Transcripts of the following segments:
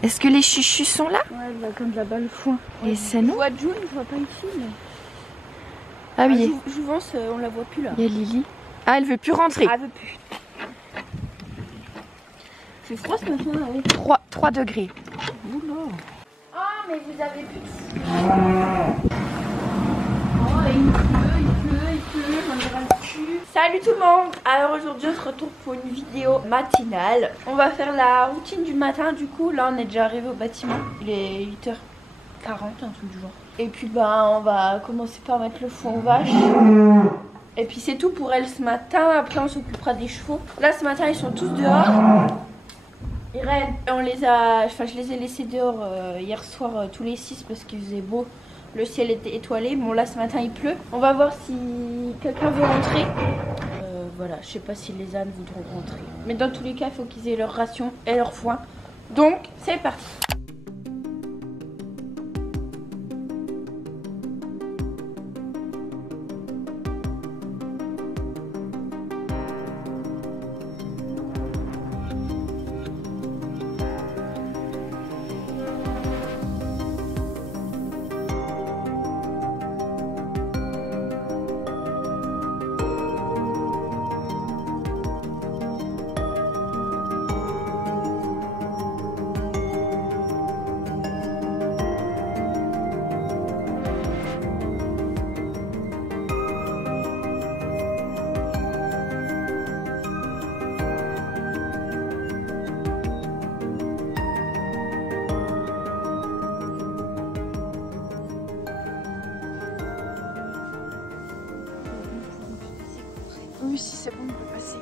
Est-ce que les chuchus sont là? Ouais, elle va comme là-bas le foin. Et c'est non? Je vois June, je vois pas ici. Mais... Ah oui. Jouvence, on la voit plus là. Il y a Lily. Ah, elle veut plus rentrer. Ah, elle veut plus. C'est froid ce matin là, oui. 3 degrés. Oula. Ah, mais vous avez plus de... il pleut, j'en ai ras le cul. Salut tout le monde. Alors aujourd'hui on se retrouve pour une vidéo matinale. On va faire la routine du matin. Du coup là on est déjà arrivé au bâtiment. Il est 8h40, un truc du genre. Et puis bah on va commencer par mettre le foin aux vaches. Et puis c'est tout pour elle ce matin. Après on s'occupera des chevaux. Là ce matin ils sont tous dehors. Irène, je les ai laissés dehors hier soir tous les 6 parce qu'il faisait beau. Le ciel était étoilé. Bon là ce matin il pleut. On va voir si quelqu'un veut rentrer. Voilà, je sais pas si les ânes voudront rentrer. Mais dans tous les cas, il faut qu'ils aient leur ration et leur foin. Donc c'est parti. Oui, si c'est bon, on peut passer.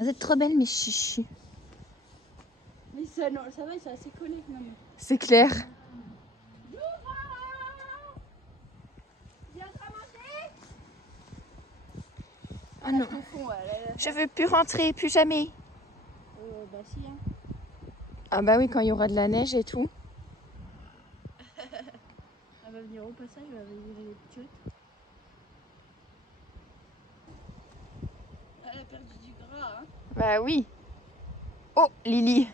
Vous êtes trop belles, mes chichis. Mais ça, non, ça va, c'est assez collé finalement. C'est clair. Ah non. Je veux plus rentrer, plus jamais. Bah si, hein. Ah bah oui, quand il y aura de la neige et tout. Elle va venir au passage, elle va venir les petits. Elle a perdu du gras, hein. Bah oui. Oh, Lily.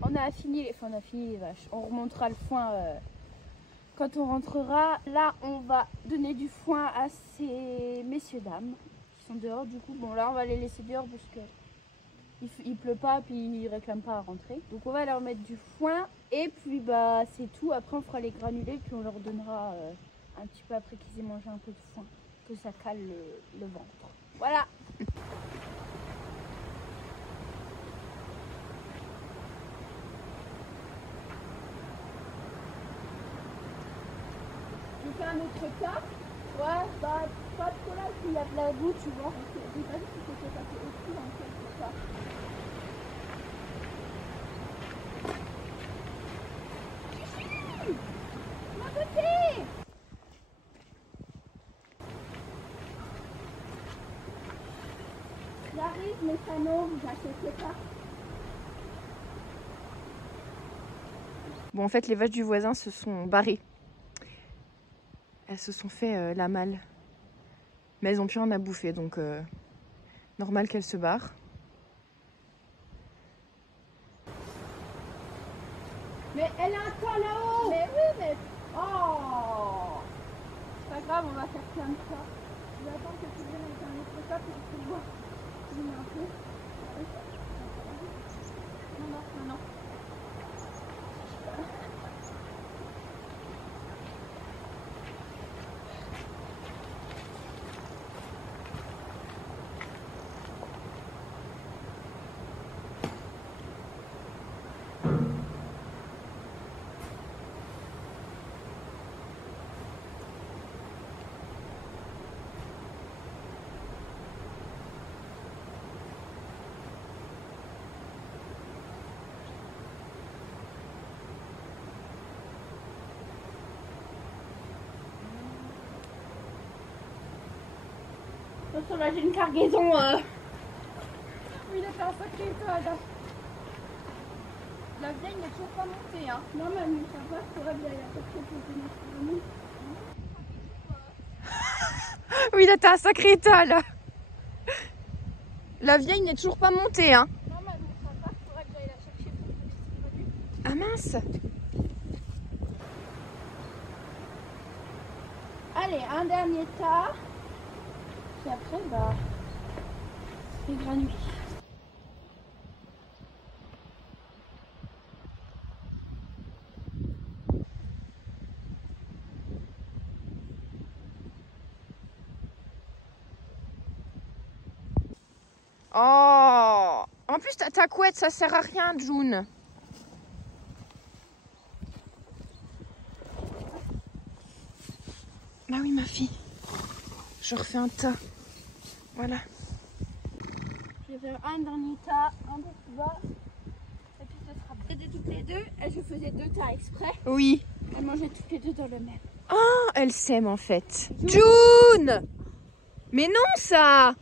On a fini les vaches. On remontera le foin quand on rentrera. Là, on va donner du foin à ces messieurs dames qui sont dehors. Du coup, bon là, on va les laisser dehors parce que il pleut pas, puis ils réclament pas à rentrer. Donc on va leur mettre du foin et puis bah c'est tout. Après, on fera les granulés puis on leur donnera un petit peu après qu'ils aient mangé un peu de foin, que ça cale le ventre. Voilà. Je fais un autre cas. Ouais, bah pas trop là, s'il y a de la boue, tu vois. J'ai pas vu si c'était passé aussi dans quelque cas. Ma beauté! J'arrive, mes canaux, vous inquiétez pas. Bon, en fait, les vaches du voisin se sont barrées. Elles se sont fait la malle. Mais elles ont plus rien à bouffer, donc normal qu'elles se barrent. Mais elle a un toit là-haut! Mais oui, mais... Oh! C'est pas grave, on va faire plein de ça. Je vais attendre que tu viennes avec un autre tas pour que tu vois. Tu mets un peu. Non, non, non, non. Attention, là j'ai une cargaison. Oui, il a fait un sacré étoile. La vieille n'est toujours pas montée. Hein. Non, mais ça va, il faudrait bien la chercher pour venir. Oui, là, t'as un sacré état, là. La vieille n'est toujours pas montée, hein. Non, mais ça va, il faudrait que j'aille la chercher pour venir. Ah mince. Allez, un dernier tas. Puis après, bah, les granulés. Oh, en plus, ta couette, ça sert à rien, June. Bah oui, ma fille. Je refais un tas. Voilà. Je vais faire un dernier tas, un peu plus bas. Et puis ce sera prêté toutes les deux. Et je faisais 2 tas exprès. Oui. Elles mangeaient toutes les deux dans le même. Oh, elle s'aime en fait. June! Mais non, ça!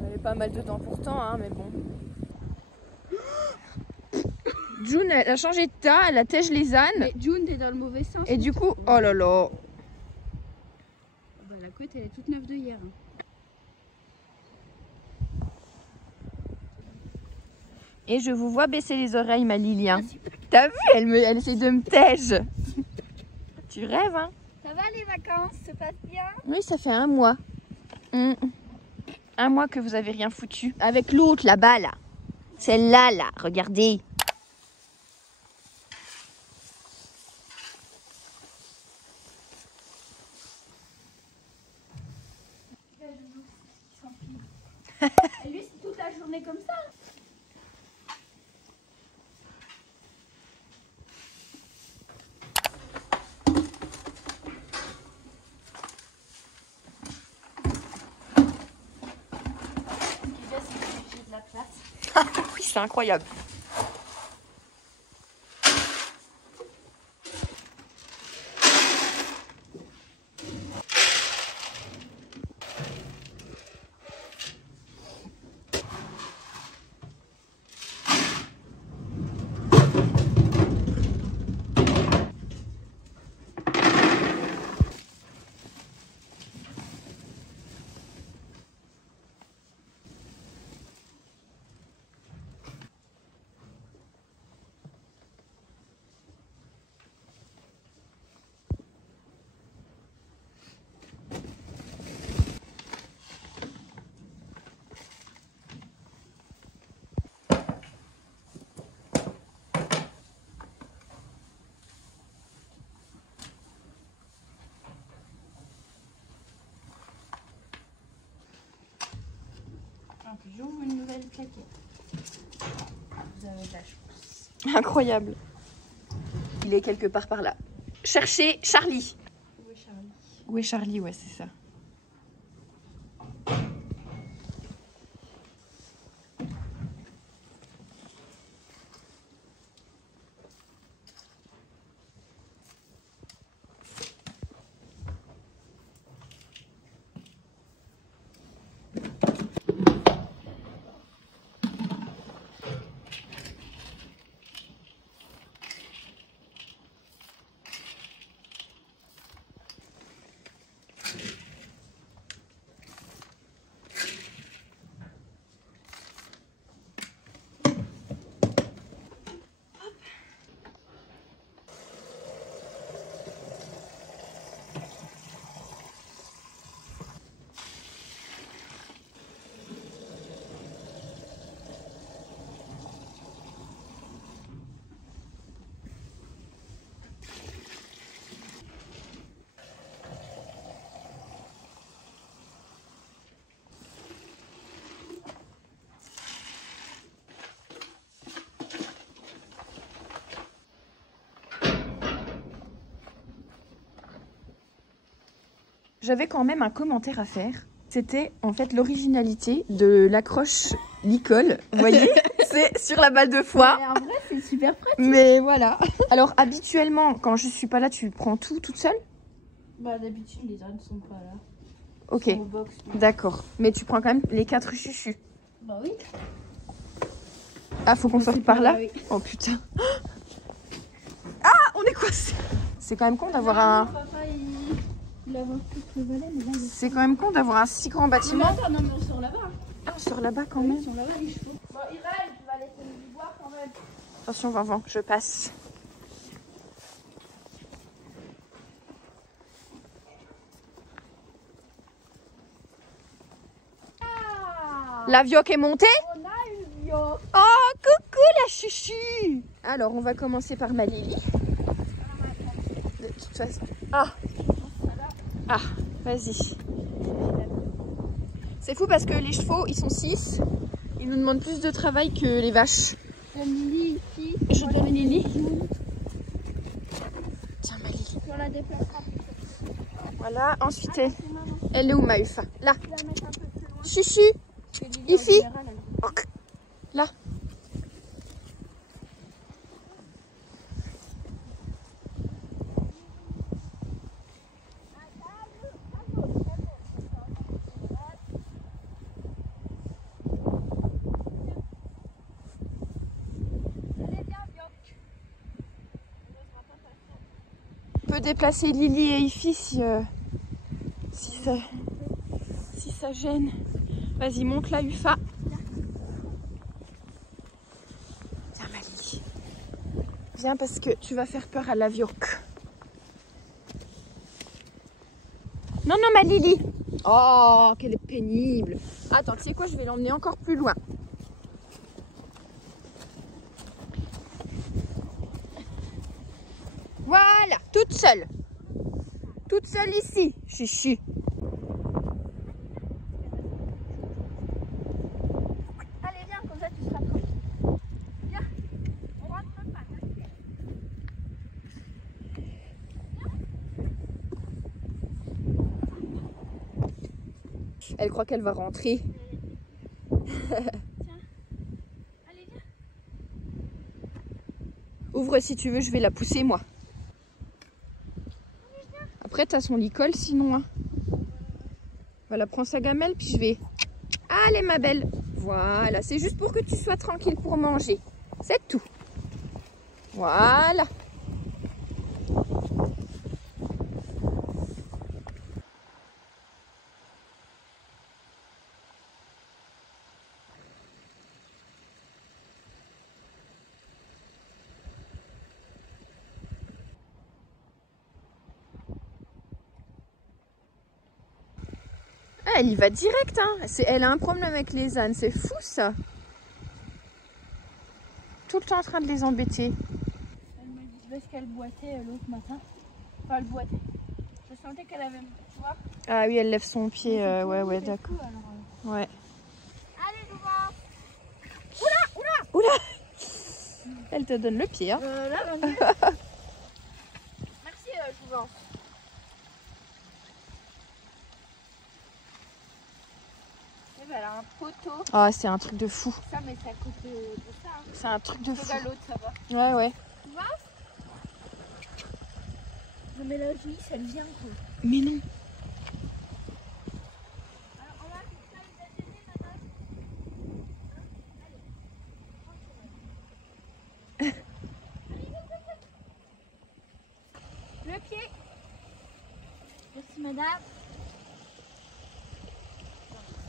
Elle avait pas mal de temps pourtant, hein, mais bon. June, elle a changé de tas, elle attège les ânes. Mais June, t'es dans le mauvais sens. Et du coup, oh là là. Bah, la couette, elle est toute neuve de hier. Et je vous vois baisser les oreilles, ma Lilian. T'as vu, elle essaie de me tège. Tu rêves, hein? Ça va, les vacances se passent bien? Oui, ça fait 1 mois. 1 mois que vous avez rien foutu. Avec l'autre là-bas, là. Celle-là, là. Regardez. Et lui, c'est toute la journée comme ça. Oui, c'est incroyable. Donc, j'ouvre une nouvelle plaquette. Vous avez de la chance. Incroyable. Il est quelque part par là. Cherchez Charlie. Où est Charlie? Où est Charlie? Ouais, c'est ça. J'avais quand même un commentaire à faire. C'était en fait l'originalité de l'accroche Licol. Vous voyez? c'est sur la balle de foie. Mais en vrai, c'est super pratique. Mais voilà. Alors, habituellement, quand je suis pas là, tu prends tout toute seule? Bah, d'habitude, les ânes sont pas là. Ok, Ils sont au box, d'accord. Mais tu prends quand même les 4 chuchus. Bah oui. Ah, faut qu'on sorte par là? Oui. Oh putain. Ah, on est coincé. C'est quand même con d'avoir un... Papa, il avance plus le volet, mais là, il est... C'est quand même con d'avoir un si grand Non, mais bâtiment. attends, non, mais on sort là-bas. Ah, on sort là-bas quand Oui, même. ils sont là-bas, les chevaux. Bon, Irène, tu vas laisser nous voir quand même. Attention, Vincent, je passe. Ah, La vioque est montée? on a une bio. Oh, coucou la chuchu. Alors, on va commencer par ma Lily. De toute façon... Ah. Ah, vas-y. C'est fou parce que les chevaux, ils sont 6. Ils nous demandent plus de travail que les vaches. Lily ici. Je donne Lily. Tiens, ma Lily. On la déplacera. Voilà, ensuite, elle est où ma Ufa? Là. Tu la mettre un peu plus loin. Chuchu. Lily, en Ici. général, elle- Là. On peut déplacer Lily et Ify si ça gêne. Vas-y, monte la Ufa. Viens, ma Lily. Viens parce que tu vas faire peur à la vioque. Non, non, ma Lily. Oh, qu'elle est pénible. Attends, tu sais quoi, je vais l'emmener encore plus loin. Voilà, toute seule. Toute seule ici, chichi. Allez, viens, comme ça tu seras tranquille. Viens, on rentre pas. Elle croit qu'elle va rentrer. Allez, viens. Ouvre si tu veux, je vais la pousser moi. Après, t'as son licol sinon. Hein. Voilà, prends sa gamelle, puis je vais... Allez, ma belle. Voilà, c'est juste pour que tu sois tranquille pour manger. C'est tout. Voilà. Ah, elle y va direct, hein. Elle a un problème avec les ânes, c'est fou ça. Tout le temps en train de les embêter. Elle me dit parce qu'elle boitait l'autre matin. Enfin, elle boitait. Je sentais qu'elle avait, tu vois. Ah oui, elle lève son pied, ouais, C'est d'accord. fou, alors, Ouais. Allez, Louva. Oula, elle te donne le pied, hein. Là, Merci, Louva. Elle a un poteau. Ah, c'est un truc de fou. Ça, mais c'est à côté de ça. Hein. C'est un truc de fou. Regarde l'autre, ça va. Ouais, ouais. Tu vois? Non, mais la vie, ça vient, quoi. Mais non. Alors, on va faire ça, il va t'aider, madame. Le pied. Merci, madame.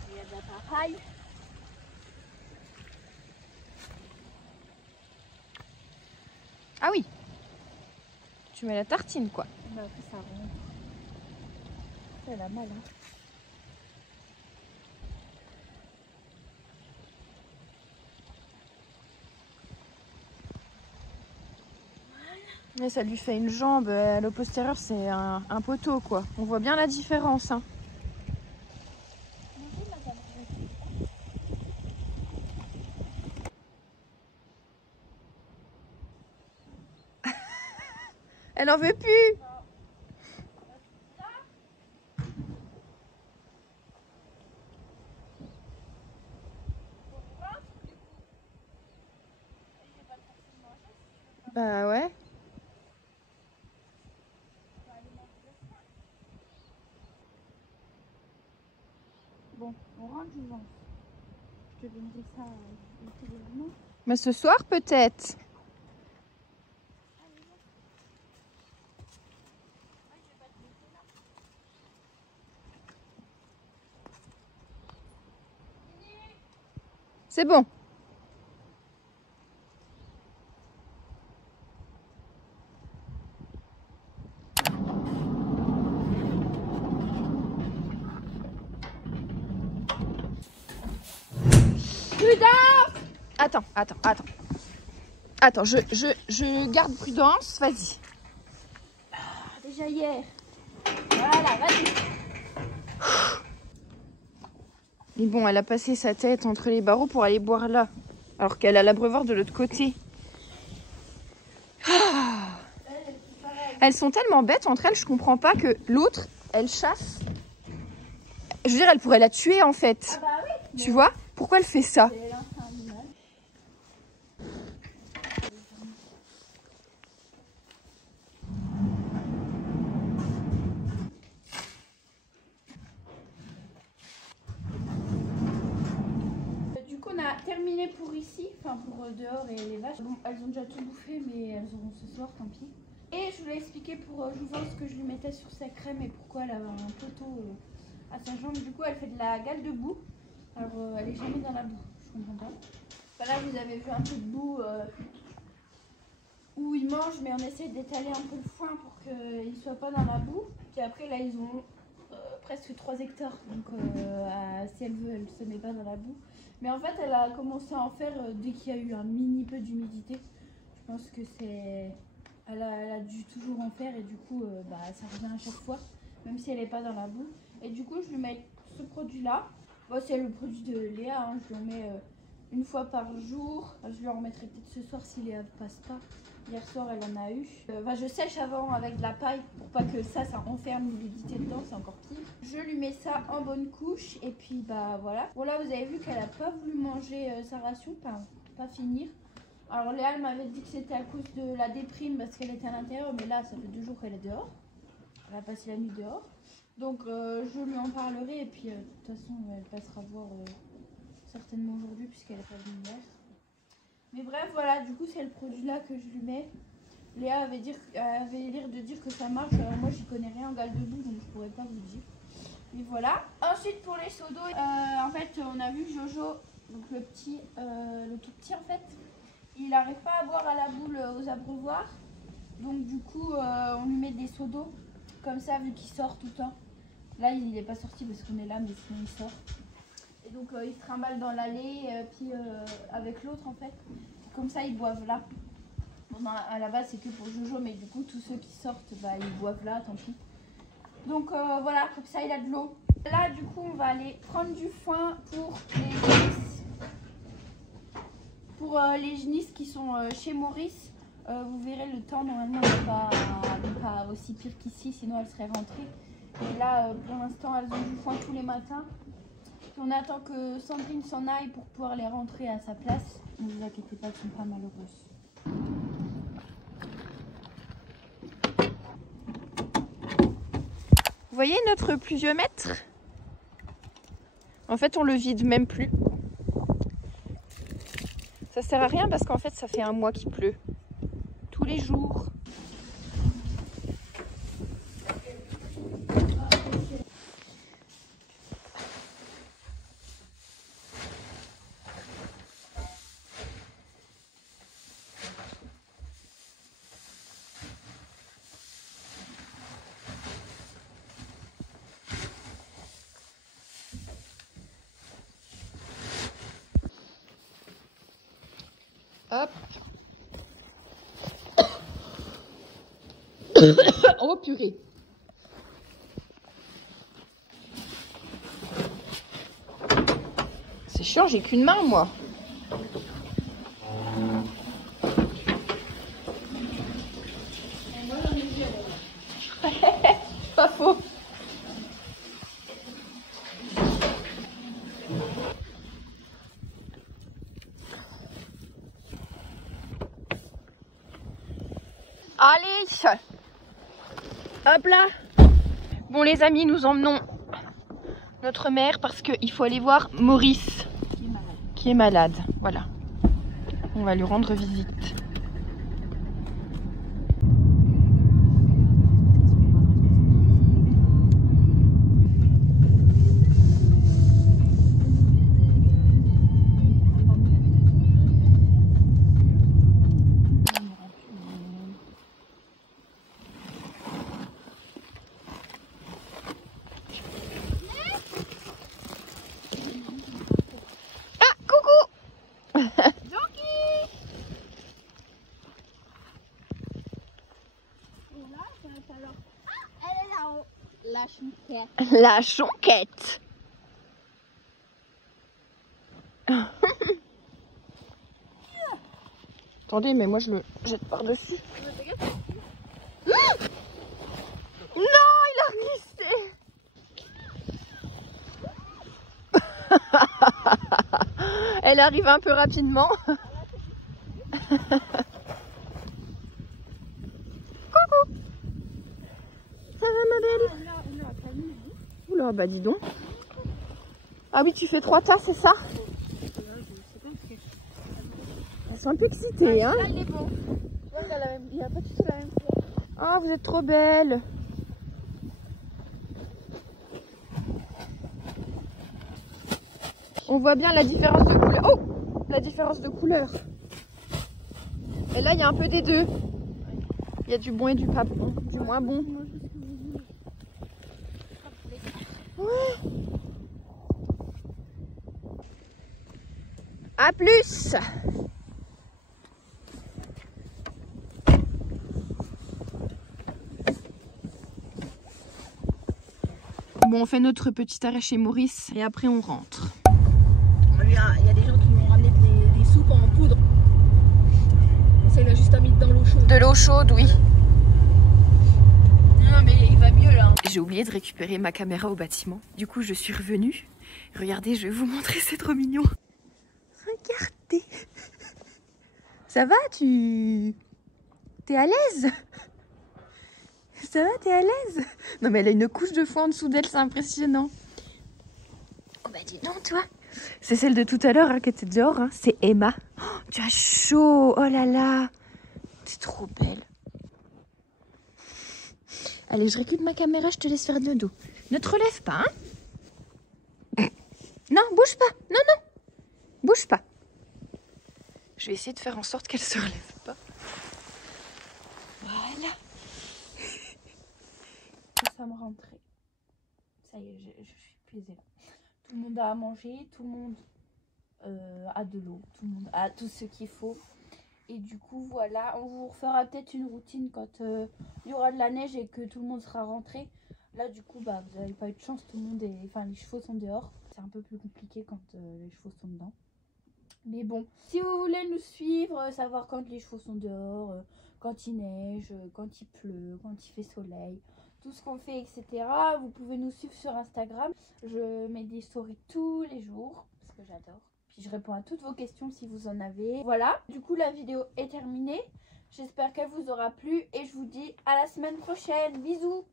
Il y a de l'appareil. Ah oui. Tu mets la tartine, quoi. Bah, après, ça rentre. Elle a mal, hein. Mais ça lui fait une jambe. Le postérieur, c'est un poteau, quoi. On voit bien la différence, hein. Bonjour, madame. Elle en veut plus. Bah ouais. Bon, on rentre, je pense. Je te donnerai ça ultérieurement. Mais ce soir peut-être. C'est bon. Attends. Attends, je garde prudence, vas-y. Déjà hier. Voilà, vas-y. Mais bon, elle a passé sa tête entre les barreaux pour aller boire là. Alors qu'elle a l'abreuvoir de l'autre côté. Ah. Elles sont tellement bêtes entre elles, je comprends pas que l'autre, elle chasse. Je veux dire, elle pourrait la tuer en fait. Ah bah oui. Tu vois? Pourquoi elle fait ça? Du coup, on a terminé pour ici, enfin pour dehors et les vaches. Bon, elles ont déjà tout bouffé, mais elles auront ce soir, tant pis. Et je voulais expliquer pour Jouvence ce que je lui mettais sur sa crème et pourquoi elle avait un poteau à sa jambe. Du coup, elle fait de la gale de boue. Alors, elle est jamais dans la boue, je comprends pas. Enfin, là, vous avez vu un peu de boue où ils mangent, mais on essaie d'étaler un peu le foin pour qu'ils ne soient pas dans la boue. Puis après, là, ils ont presque 3 hectares. Donc, si elle veut, elle ne se met pas dans la boue. Mais en fait, elle a commencé à en faire dès qu'il y a eu un mini peu d'humidité. Je pense que c'est... Elle a dû toujours en faire et du coup, ça revient à chaque fois, même si elle n'est pas dans la boue. Et du coup, je lui mets ce produit-là. Bon, c'est le produit de Léa, hein. Je lui en mets une fois par jour. Je lui en remettrai peut-être ce soir si Léa ne passe pas. Hier soir, elle en a eu. Je sèche avant avec de la paille pour pas que ça enferme l'humidité dedans, c'est encore pire. Je lui mets ça en bonne couche et puis voilà. Bon là, vous avez vu qu'elle n'a pas voulu manger sa ration, pas finir. Alors Léa, elle m'avait dit que c'était à cause de la déprime parce qu'elle était à l'intérieur, mais là, ça fait 2 jours qu'elle est dehors. Elle a passé la nuit dehors. Donc je lui en parlerai et puis de toute façon, elle passera voir certainement aujourd'hui puisqu'elle n'est pas venue hier. Mais bref, voilà, du coup, c'est le produit là que je lui mets. Léa avait l'air de dire que ça marche. Alors moi, j'y connais rien en gale de boue, donc je pourrais pas vous dire. Et voilà. Ensuite, pour les seaux d'eau, en fait, on a vu Jojo, donc le tout petit en fait. Il n'arrive pas à boire à la boule aux abreuvoirs. Donc du coup, on lui met des seaux d'eau. Comme ça, vu qu'il sort tout le temps. Là, il n'est pas sorti parce qu'on est là, mais sinon il sort. Et donc, il se trimballe dans l'allée, puis avec l'autre en fait. Comme ça, ils boivent là. Bon, à la base, c'est que pour Jojo, mais du coup, tous ceux qui sortent, ils boivent là, tant pis. Donc voilà, comme ça, il a de l'eau. Là, du coup, on va aller prendre du foin pour les génisses. Pour les génisses qui sont chez Maurice. Vous verrez, le temps, normalement, n'est pas aussi pire qu'ici, sinon elles seraient rentrées. Et là, pour l'instant, elles ont du foin tous les matins. On attend que Sandrine s'en aille pour pouvoir les rentrer à sa place. Ne vous inquiétez pas, elles ne sont pas malheureuses. Vous voyez notre pluviomètre? En fait, on le vide même plus. Ça sert à rien parce qu'en fait, ça fait un mois qu'il pleut. Tous les jours. Hop. Oh purée. C'est chiant, j'ai qu'une main moi. Pas faux. Allez, hop là. Bon les amis, nous emmenons notre mère parce qu'il faut aller voir Maurice qui est malade. Voilà, on va lui rendre visite. La chouquette. La chonquette. Attendez, mais moi je le jette par-dessus. Non, il a glissé. Elle arrive un peu rapidement. Coucou. Ça va ma belle? Oula, bah dis donc. Ah oui, tu fais 3 tas, c'est ça? Elles sont un peu excitées, hein? Là, il est bon. Il n'y a pas du tout la même couleur. Ah, vous êtes trop belle. On voit bien la différence de couleur. Oh, la différence de couleur. Et là, il y a un peu des deux. Il y a du bon et du pas bon, du moins bon. Ouais. À plus. Bon, on fait notre petit arrêt chez Maurice et après on rentre. Il y a des gens qui m'ont ramené des soupes en poudre. Ça, il a juste mis dans l'eau chaude. De l'eau chaude, oui. Non, mais il va mieux là. J'ai oublié de récupérer ma caméra au bâtiment. Du coup, je suis revenue. Regardez, je vais vous montrer, c'est trop mignon. Regardez. Ça va, tu... T'es à l'aise? Ça va, t'es à l'aise? Non, mais elle a une couche de foin en dessous d'elle, c'est impressionnant. Oh bah dis non, toi. C'est celle de tout à l'heure hein, qui était dehors, hein. C'est Emma. Oh, tu as chaud, oh là là. T'es trop belle. Allez, je récupère ma caméra, je te laisse faire le dos. Ne te relève pas, hein? Non, bouge pas. Non, non. Bouge pas. Je vais essayer de faire en sorte qu'elle se relève pas. Voilà. Ça me rentrait. Ça y est, je suis épuisée là. Tout le monde a à manger, tout le monde a de l'eau, tout le monde a tout ce qu'il faut. Et du coup, voilà, on vous refera peut-être une routine quand il y aura de la neige et que tout le monde sera rentré. Là, du coup, bah, vous n'avez pas eu de chance, tout le monde est... Enfin, les chevaux sont dehors. C'est un peu plus compliqué quand les chevaux sont dedans. Mais bon, si vous voulez nous suivre, savoir quand les chevaux sont dehors, quand il neige, quand il pleut, quand il fait soleil, tout ce qu'on fait, etc. Vous pouvez nous suivre sur Instagram. Je mets des stories tous les jours, parce que j'adore. Puis je réponds à toutes vos questions si vous en avez. Voilà, du coup la vidéo est terminée. J'espère qu'elle vous aura plu et je vous dis à la semaine prochaine. Bisous!